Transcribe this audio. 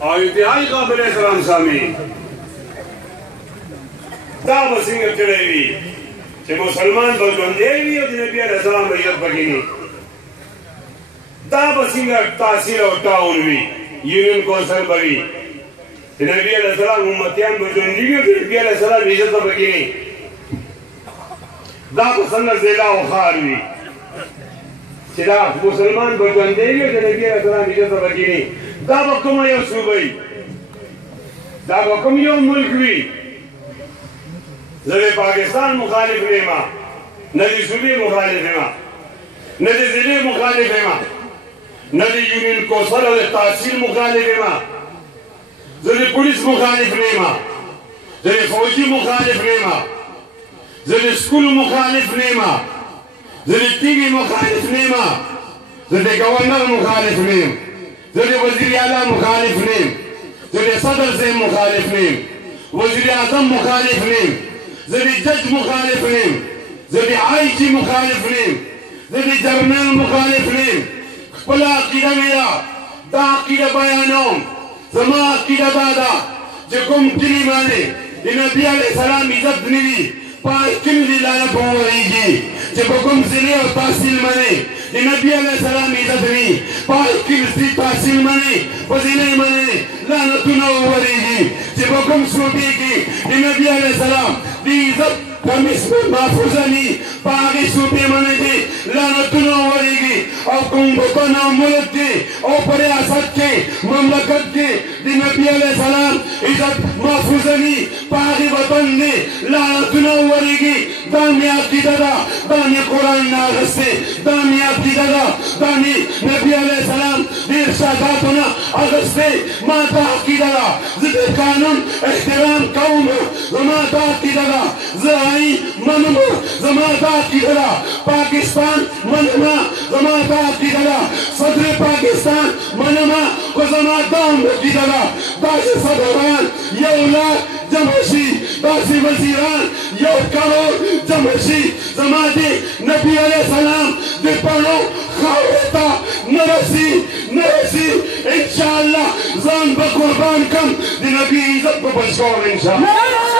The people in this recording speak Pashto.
او انتهایی قابل احترام سامی دا به څنګه کړی وي چې مسلمان به ژوندی وي او د نبي علیه السلام به عزت پکې نه دا به څنګه تاثیر او تعاون وي یونین کونسل به وي د نبي علیه السلام امتیان به ژوندي وي او د نبي علیه السلام عزت به پکې نه دا به څنګه ضلع او ښار وي چې دا مسلمان به ژوندی وي او د نبي علیه السلام عزت به پکې نه دا به کومه یو صوبه وي دا به کوم یو ملک وي زه د پاکستان مخالف نه یم نه د صوبې مخالف یم نه د ضلع مخالف یم نه د یونین کونسل او د تحصیل مخالف یم زه د پولیس مخالف نه یم زه د فوجي مخالف نه یم زه د سکول مخالف نه یم زه د تیږې مخالف نه یم زه د ګورنر مخالف نه یم زه د وزیر اعلی مخالف نه یم زه د صدر صاحب مخالف نه یم وزیر اعظم مخالف نه یم زه د جج مخالف نه یم زه د آی جي مخالف نه یم زه د جرنل مخالف نه یم خپله عقیده مې ده دا عقیده بیانوم زما عقیده دا ده چې کوم کلي باندې د نبي علیه السلام عزت نه وي په هغه کلي دې لعنت وورېږي چې په کوم ضلع او تحصیل باندې د نبي علیه السلام عزت نه وي په هغه کلي تحصیل باندې په ضلع باندې لعنتونه وورېږي چې په کوم صوبې کې د نبي علیه السلام د عزت کمیس محفوظه ني په هغې صوبې باندې دې لعنتونه وورېږي او کوم وطن او ملک کې او په ریاست کې مملکت کې د نبي علیه السلام عزت محفوظه ني په هغې وطن دې لعنتونه وورېږي دا مې عقیده ده دا مې قرآن نه اخیستې دا مې عقیده ده دا مې نبي علیه السلام د ارشاداتو نه اخیستې ما دا عقیده ده زه د قانون احترام کوم زما دا عقیده ده زه منم زما دا عقیده ده پاکستان منم زما دا عقیده ده صدر پاکستان منم خو زما دا عقیده ده داسې صدران 1 لاک جمع شي داسې وزیران 1 کروڑ جمع شي زما د نبي علیه السلام د پړو خاورې ته نه رسي انشاءالله ځان به قربان کړم د نبي عزت به بچ کوم انشاءالله